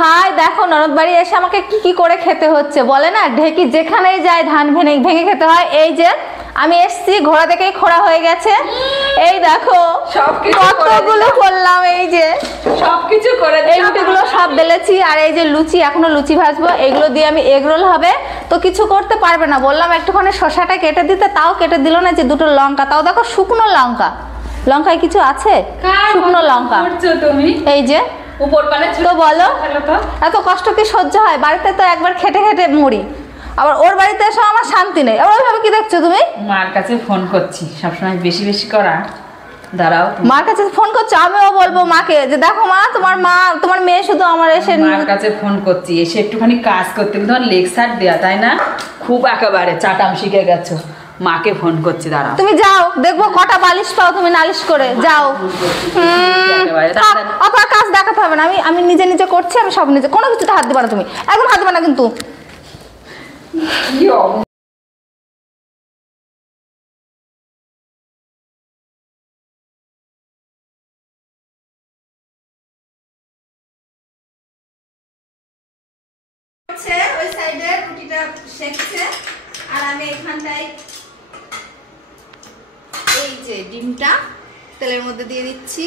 High দেখো ননদ বাড়ি এসে আমাকে কি কি করে খেতে হচ্ছে বলে না, ঢেকি যেখানেই যায় ধান ভেঙে খেতে হয়। এই যে আমি এসছি, ঘোড়া দেখেই খোড়া হয়ে গেছে। এই দেখো কতগুলো করলাম, এই যে সবকিছু করে এই রুটিগুলো সব বেলেছি। আর এই যে লুচি, এখনো লুচি ভাজবো, এগুলো দিয়ে আমি এগ রোল হবে। তো কিছু করতে পারবে না, বললাম একটুখানি শসাটা কেটে দিতে, তাও কেটে দিল না। যে দুটো লঙ্কা, তাও দেখো শুকনো লঙ্কা, লঙ্কায় কিছু আছে শুকনো লঙ্কা। এই যে তো বলো এত কষ্ট কি সহ্য হয়? বাড়িতে তো একবার খেটে খেটে মরি, আবার ওর বাড়িতে এসে আমার শান্তি নেই। আবার ওইভাবে কি দেখছো তুমি? মার কাছে ফোন করছি, সবসময় বেশি বেশি করা। দাঁড়াও, মার কাছে ফোন করছো? আমিও বলবো মাকে যে দেখো মা, তোমার মেয়ে শুধু আমার এসে মার কাছে ফোন করছি, এসে একটুখানি কাজ করতে, তোমার লেকচার দেয়া তাই না? খুব একেবারে চাটাম শিখে গেছো। মাকে ফোন করছি, দাঁড়াও। তুমি যাও, দেখবো কটা বালিশ পাও তুমি নালিশ করে যাও। অত কাজ দেখাতে হবে না, আমি নিজে নিজে করছি, আমি সব নিজে, কোনো কিছুতে হাত দিবা না তুমি, একদম হাত দিবা না কিন্তু। ওই সাইডে রুটিটা সেকছে, আর আমি এখানটায় এই যে ডিমটা তেলের মধ্যে দিয়ে দিচ্ছি।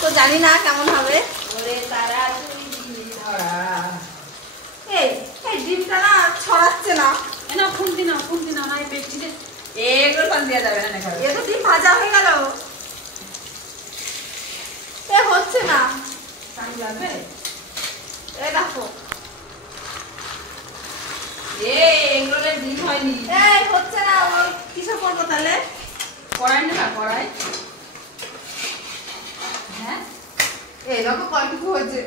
তো জানি না কেমন হবে। এই ডিমটা না ছড়াচ্ছে না, খুন্তি না এগুলো পান দেওয়া যাবে না। এ তো ডিম ভাজা হয়ে গেল, হচ্ছে না। এই দেখো ডিম হয়নি, এই হচ্ছে না। কিসে করবো তাহলে? কড়াই না কড়াই। হ্যাঁ এই দেখো কয়টুকু হয়েছে,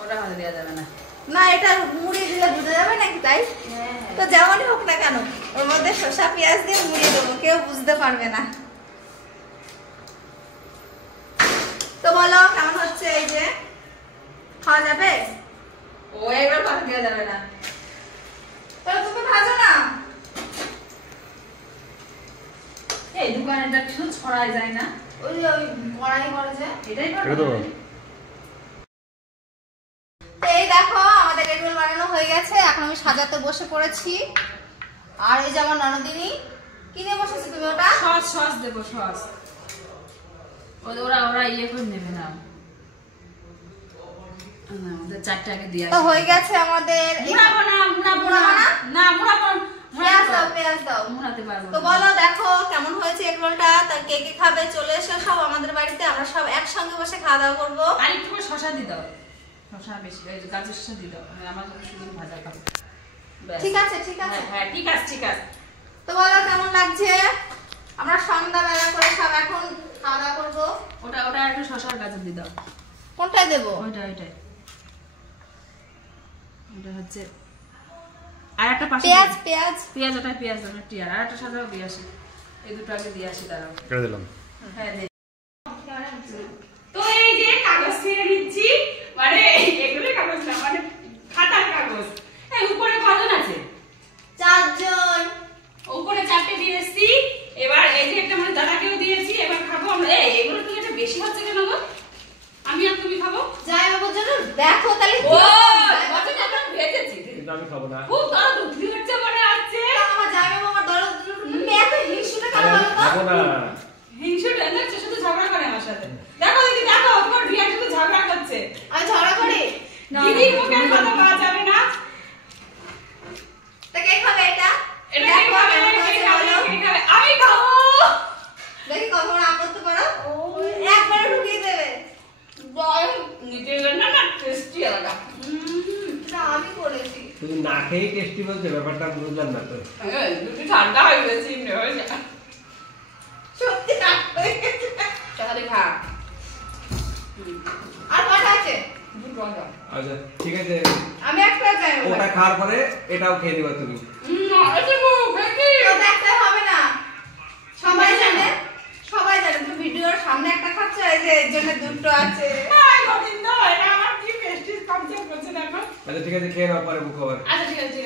ওটা ভাজা দেওয়া যাবে না। না এটা মুড়িয়ে দিলে বোঝা যাবে নাকি? তাই তো যেমনই হোক না কেন, ওর মধ্যে শসা পেঁয়াজ দিয়ে মুড়িয়ে দেবো, কেউ বুঝতে পারবে না। তো বলো কেমন হচ্ছে? এই যে খাওয়া যাবে? ও এগুলো ভাজা দেওয়া যাবে না, তাহলে তুমি ভাজো না। এই দোকানেটা কিছু ছড়াই যায় না, ওই কড়াই করে যে এটাই এই দেখো আমাদের এগ রোল বানানো হয়ে গেছে। এখন আমি সাজাতে বসে পড়েছি। আর এই যে আমার ননদিনী কিনে বসেছে। তুমি ওটা সস দেবো, সস ওরা ইয়ে করে নেবে না। আমাদের চারটে আগে দিয়ে তো হয়ে গেছে আমাদের। পেঁয়াজ দাও, মুড়াতে পারবো। তো বলো দেখো কেমন হয়েছে এগ রোলটা। তার কে কে খাবে চলে এসো সব আমাদের বাড়িতে, আমরা সব একসঙ্গে বসে খাওয়া দাওয়া করবো। আর একটু করে শসা দিয়ে দাও, শসা বেশি, গাজর শসা দিয়ে দাও, আমার শুধু ভাজা খাবো। ঠিক আছে ঠিক আছে, হ্যাঁ ঠিক আছে। তো বলো কেমন লাগছে? আমরা সন্ধ্যাবেলা করে সব এখন খাওয়া দাওয়া করবো। ওটা একটু শসা আর গাজর দিয়ে দাও। কোনটায় দেবো? ওটা হচ্ছে আর একটা পাশে পেঁয়াজ ওটা পেঁয়াজ দাও, টিয়ার আর একটা সাজাও দিয়ে আসি। এই দুটো আগে দিয়ে আসি, দাঁড়াও করে দিলাম। হ্যাঁ তো এই যে কাগজ ছিঁড়ে নিচ্ছি, মানে এগুলো কাগজ না, মানে খাতার কাগজ। এই উপরে কজন আছে? 4 জন। উপরে 4টে দিয়ে এসছি। এবার এই যে একটা মানে দাদাকেও দিয়েছি, এবার খাবো আমরা। এগুলো তুমি এটা বেশি হচ্ছে কেন গো? আমি আর তুমি খাবো যাই বাবুর জন্য দেখো তাহলে। ও কতটা আমরা ভেজেছি, কিন্তু আমি খাবো না। খুব দরদ উঠে হচ্ছে মনে হচ্ছে। আমার যাই বাবার দরদ তুমি এত হিংসুটা কেন বলো তো? খাবো না। হিংসুটা না, শুধু ঝগড়া করে আমার সাথে। দেখো দিদি দেখো, তোমার রিয়া শুধু ঝগড়া করছে। আমি ঝগড়া করি? দিদির মুখের কথা পাওয়া যাবে না। তা কে খাবে এটা? এটা কে খাবে? আমি খাবো। দেখি কত বড় আম করতে পারো। একবারে ঢুকিয়ে দেবে। নিতে না টেস্টি লাগা। এটা আমি করেছি। তুমি না খেয়ে টেস্টি বলছো, ব্যাপারটা বুঝলাম না তো। দুটো ঠান্ডা হয়ে গেছে, এমনি হয়ে যায়। সত্যি ঠান্ডা হয়ে গেছে। তাহলে খা। আর কটা আছে? দুটো দাও। আচ্ছা ঠিক আছে, আমি একটা চাই। ওটা খাওয়ার পরে এটাও খেয়ে দিবা তুমি। না এটা গো ফেকি। তো দেখতে হবে না, সবাই জানে তুমি ভিডিওর সামনে একটা খাচ্ছ, এই যে এর জন্য দুটো আছে। আই গোবিন্দ, এটা আমার কি পেস্টিস কমছে করছে দেখো। আচ্ছা ঠিক আছে, খেয়ে নাও, পরে মুখ খাবার। আচ্ছা ঠিক আছে